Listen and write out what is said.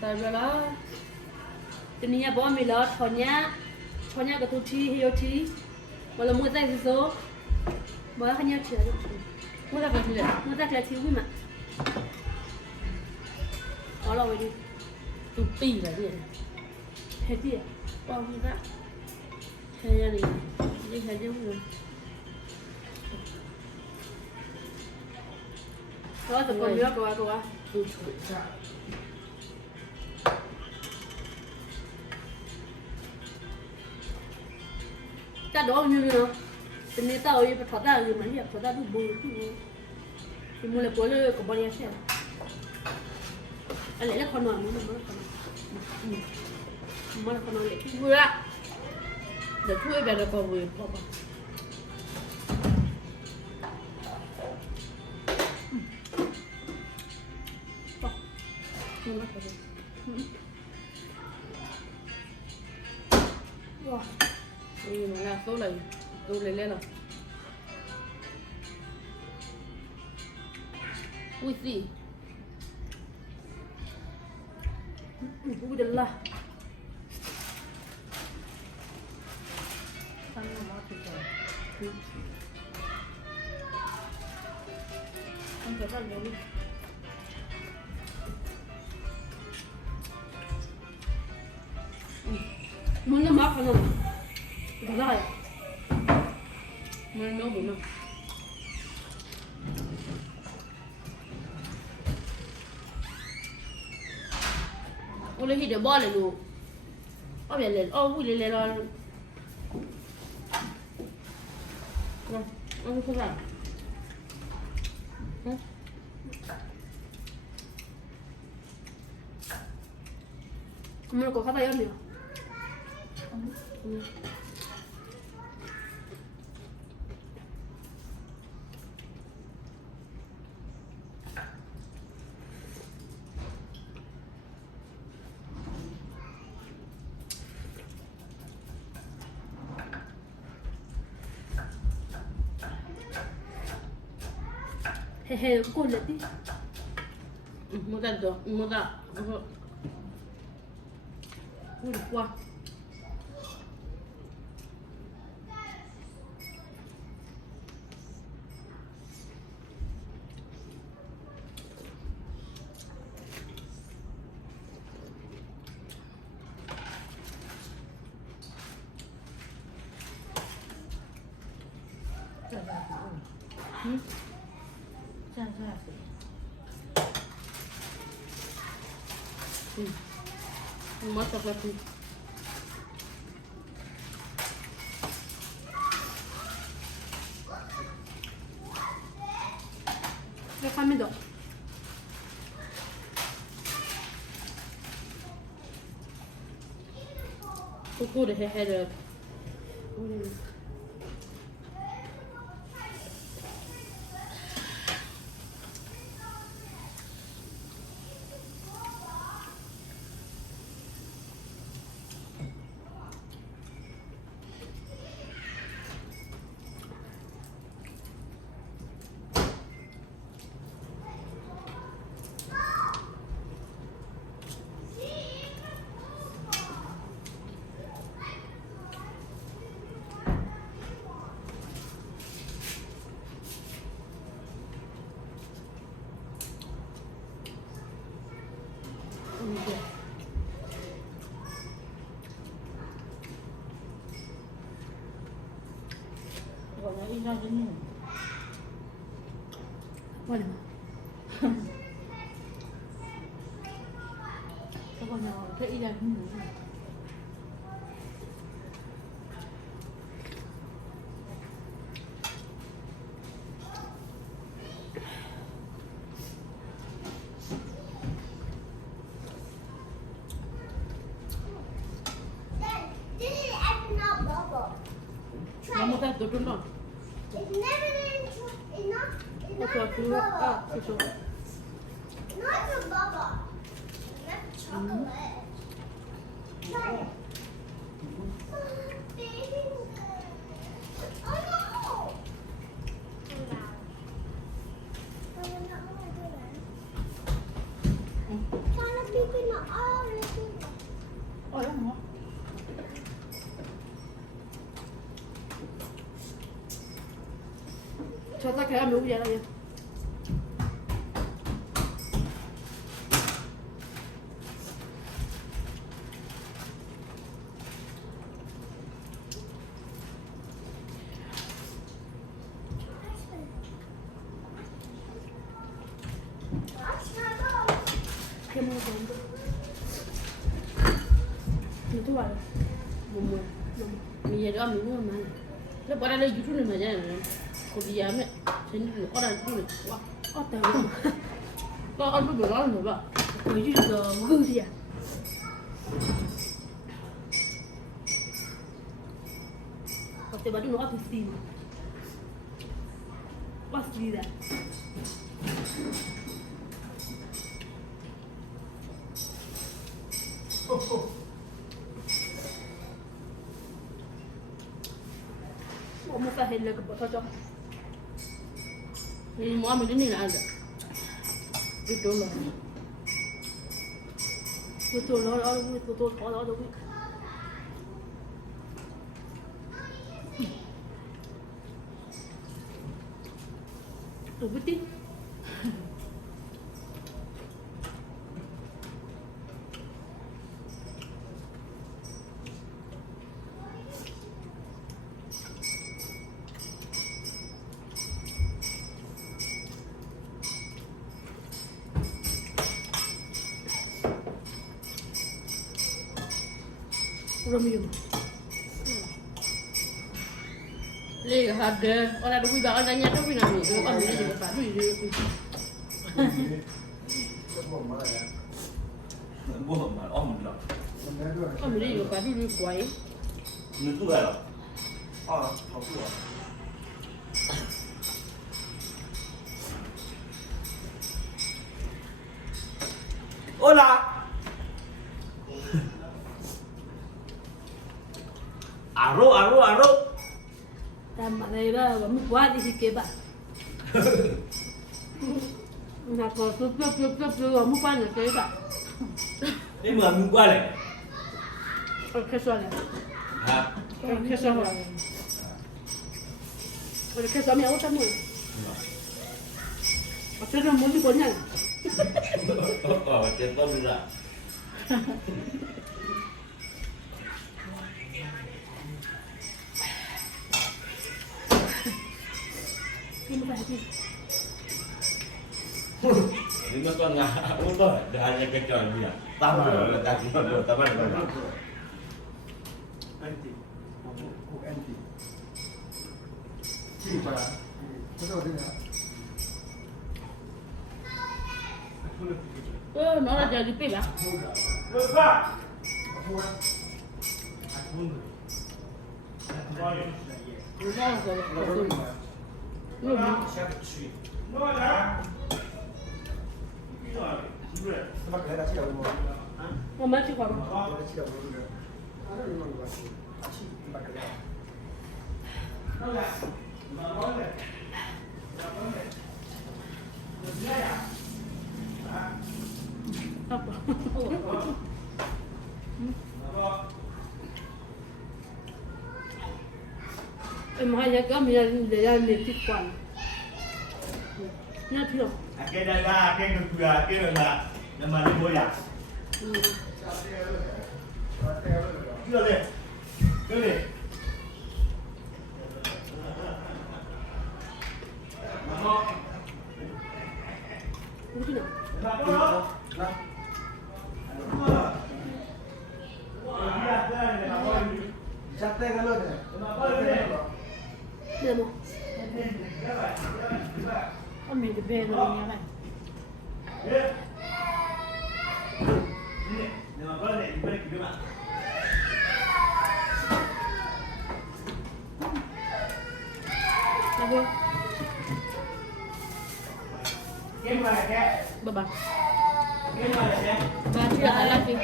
tay ra lá từ nhà bố mình lót thò nhá cái tu chi hiếu chi mà là mua tay cái số bố hay nhau chuyện mua tay cái chi quý mà đó là đi tu pi là gì hết đi bao nhiêu đó hay ra đi đi hay đi không rồi tụi con biết cô á tu chuột ra ta đó bao nhiêu nữa tình này tao yêu thọ ta yêu mà hiểu thọ ta đủ bự thì mua lại bữa rồi có bao nhiêu xe anh lấy là con nồi muốn là con nồi lấy vừa để thui về là còn vừa không đây là số này tôi lấy lên rồi ui gì ui đừng là không phải ăn nhiều muốn làm mát không được rồi muốn nấu bún không ô lấy thịt để bò lại luôn ô về lên ô vui lên rồi rồi ăn không phải mình có khát tay không nhỉ he con lên đi mua ra ui qua mất tập là gì cái khăn mới được cô để hay được gọi là in ra đến ngủ qua được các con nào thấy in ra đến ngủ Vamos a tu turno. It's never it's not That's what you are. not a bubble. That's chocolate. Try it. Oh no! Trying to peep in the eye. 开没物件了。开门关的。你多少？mi yedo am no man le bora le jutu ni ma jana ko diyame sen ni ko da jutu wa 哦，对了， ko ko bu lo no ba 回去的我够的。我这把就弄阿土死嘛，我死的。我没发现那个不好找， ni mo am ni na anda jutu lo 我做了，我做炒了都会。我不定。Romeo. le ga hade ora do ba anda nya to bi na mi ko am ni de ba du de Mua mà ôm một lần. am ni de ba du de kwai Mình tu về rồi. À, học tu à? Hola. Aro, aro, aro. Tama na iba, wadi si Keba. Nako, sup, mo pa na Keba. Em mà mình qua này. Okay, sorry. Hả? Okay, sorry. Okay, sorry, ako tamo. Ako na mo ni konya. Chết con ra. Hindi mo pa happy. Ini con ngà uống rồi, để hai anh cái trò gì à? Tao mà là tao chỉ nói tao bắt đầu làm. Anti. Aku anti. Sini para. Betul tidak? Aku lebih. nó là giờ đi pe ba Lupa. Aku. Aku. nó là Siapa cuci? Sebab kita tidak mau. Mo ma chi kwa. Kita tidak mau. Ada memang masih. Aci tak kena. Apa? Em hai cái mình để ra để tiếp quản. Nhá chưa? Cái đây là cái người cái là mà đi mua à? Chưa đi. Chưa đi. Đúng chưa nào? Nah. Santai kalau deh. Đây mo. am ni de be no nya ba Apa? ba ba ba chưa lagi